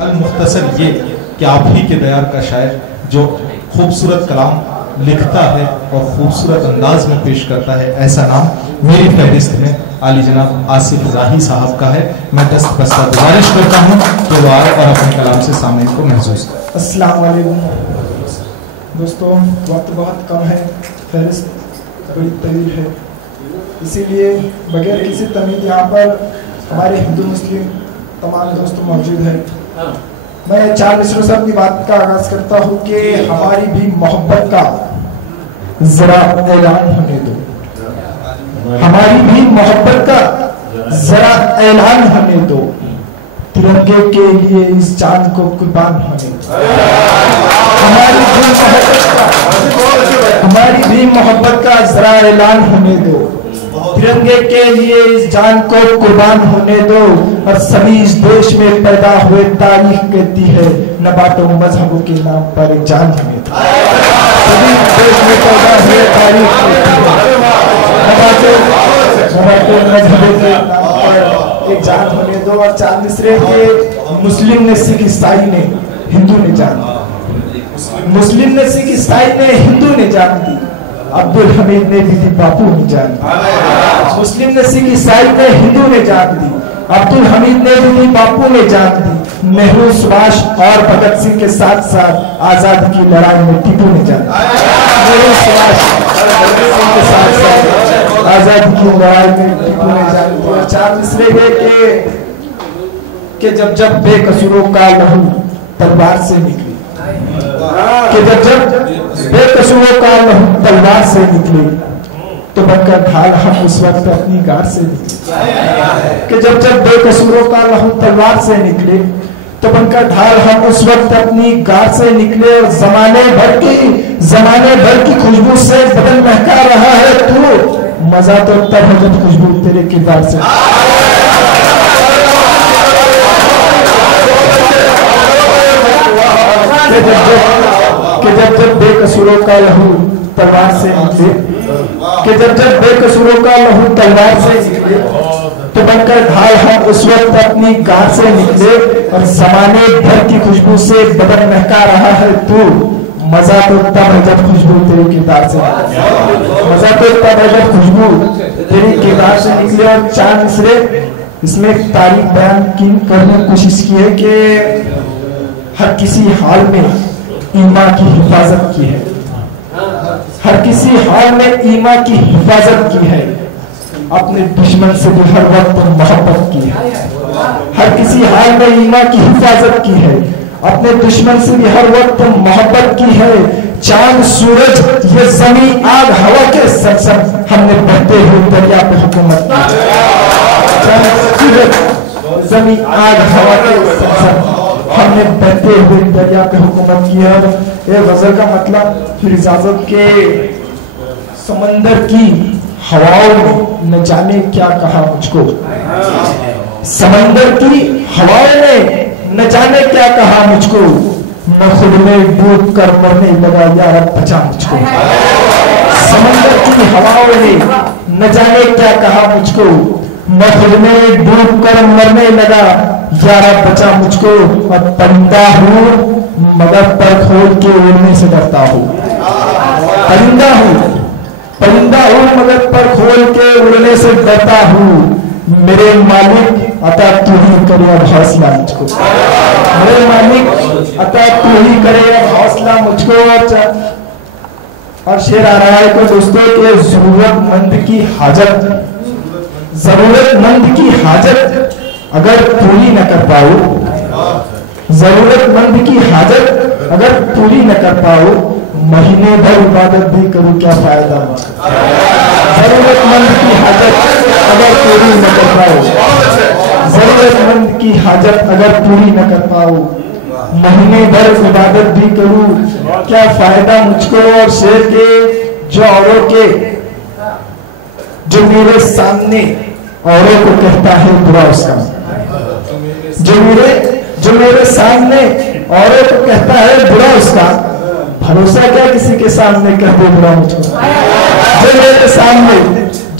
अल-मुख्तसर ये कि आप ही के दयार का शायर जो खूबसूरत कलाम लिखता है और खूबसूरत अंदाज में पेश करता है, ऐसा नाम मेरी फहरिस्त में आली जनाब आसिफ जाही साहब का है। मैं दस्त बस्ता गुजारिश करता हूँ कि वो आए और अपने कलाम से सामने को महसूस करें। अस्सलाम वालेकुम दोस्तों, वक्त बहुत कम है, फहरिस्त बड़ी तवील है, इसीलिए बगैर किसी तमीज़ यहाँ पर हमारे हिंदू मुस्लिम तमाम दोस्त मौजूद हैं। मैं 4 मिसरों से अपनी बात का आगाज करता हूँ कि हमारी भी मोहब्बत का जरा ऐलान होने दो, हमारी भी मोहब्बत का जरा ऐलान होने दो, तिरंगे के लिए इस चांद को कुर्बान होने दो। हमारी भी मोहब्बत का जरा ऐलान होने दो, तिरंगे के लिए इस जान को कुर्बान होने दो। और सभी इस देश में पैदा हुए तारीख कहती है न बांटो मजहबों के नाम पर एक जान होने दो। सभी देश में पैदा हुए तारीख कहती है न बांटो मजहबों के नाम पर एक जान होने दो। और 4 मिसरे के मुस्लिम ने, सिख ईसाई ने, हिंदू ने जान दी, मुस्लिम ने, सिख ईसाई ने, हिंदू ने जान दी, अब्दुल हमीद ने भी बापू ने जान दी। मुस्लिम ने, सिख ईसाई ने, हिंदू ने जान दी, अब्दुल हमीद ने भी बापू ने जान दी। नेहरू, सुभाष और भगत सिंह के साथ साथ आजादी की लड़ाई में टीपू ने जान दी। नेहरू, सुभाष और भगत सिंह के साथ साथ आजादी की लड़ाई में टीपू ने जान दी। और 4 मिसरे के जब जब बेकसूरों का लहू तलवार से निकली, कि जब जब बेकसूरों का लहू तलवार से निकले तो बनकर ढाल हम उस वक्त अपनी गार से निकले। कि जब जब बेकसूरों का लहू तलवार से निकले तो बनकर ढाल हम उस वक्त अपनी गार से निकले। और जमाने भर की खुशबू से बदन महका रहा है तू, मजा तो तब है जब खुशबू तेरे किरदार से। कि जब जब बेकसूरों का लहू तलवार से निकले, कि जब जब बेकसूरों का लहू तलवार से निकले तो बनकर ढाल हम उस वक्त अपनी गार से निकले। और जमाने भर की खुशबू से बदन महका रहा है तू, मजा तो तब है जब खुशबू तेरे किरदार से, मजा तो तब है जब खुशबू तेरी किरदार से निकले। और 4 मिसरे इसमें एक तारीख बयान करने की कोशिश की है कि हर किसी हाल में ईमान की हिफाजत की है, हर किसी हाल में ईमान की हिफाजत की है, अपने दुश्मन से भी हर वक्त मोहब्बत की है। हर किसी हाल में ईमान की हिफाजत की है, अपने दुश्मन से भी हर वक्त मोहब्बत की है। चांद सूरज ये जमीन आग हवा के संग हमने बहते हुए दरिया पे हुकूमत की। चांद सूरज जमीन आग हवा के संग हमने बहते हुए दरिया पे हुकूमत की है। ये गजल का मतलब फिर इजाजत के समंदर की हवाओं ने न जाने क्या कहा मुझको, समंदर की हवाओं ने न जाने क्या कहा मुझको, मैं खुद में डूब कर मरने लगा या रब बचा मुझको। समंदर की हवाओं ने न जाने क्या कहा मुझको, मैं खुद में डूब कर मरने लगा या रब बचा मुझको। और परिंदा हूँ मगर पर खोल के उड़ने से डरता हूँ, परिंदा हूँ मगर पर खोल के उड़ने से डरता हूँ। मेरे मालिक अता तू ही करे अब हौसला मुझको, मेरे मालिक अता तू ही करे अब हौसला मुझको। और शेर आ रहा है कि दोस्तों के जरूरतमंद की हाजत अगर पूरी न कर पाओ, जरूरतमंद की हाजत अगर पूरी न कर पाओ, महीने भर इबादत भी करूं क्या फायदा। जरूरतमंद की हाजत अगर पूरी न कर पाओ, जरूरतमंद की हाजत अगर पूरी न कर पाओ, महीने भर इबादत भी करूं क्या फायदा मुझको। और शेर के जो औरों के जो मेरे सामने औरों को कहता है बुरा उसका, जो मेरे सामने औरों को कहता है बुरा उसका, भरोसा क्या किसी के सामने कह दे बुरा मुझको। जो मेरे सामने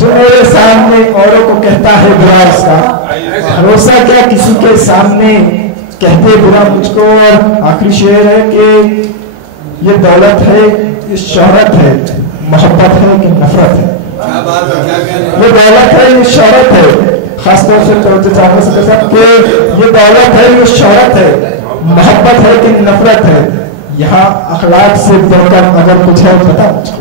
जो मेरे सामने औरों को कहता है बुरा उसका, भरोसा क्या किसी के सामने कहते बुरा मुझको। और आखिरी शेर है कि ये दौलत है, ये शोहरत है, मोहब्बत है कि नफरत है। ये दौलत है, ये शोहरत है, खासतौर से तवज्जो चाहूंगा सबके कि ये दौलत है, ये शोहरत है, मोहब्बत है कि नफरत है। यहाँ अखलाक से बढ़कर अगर कुछ है बता मुझको।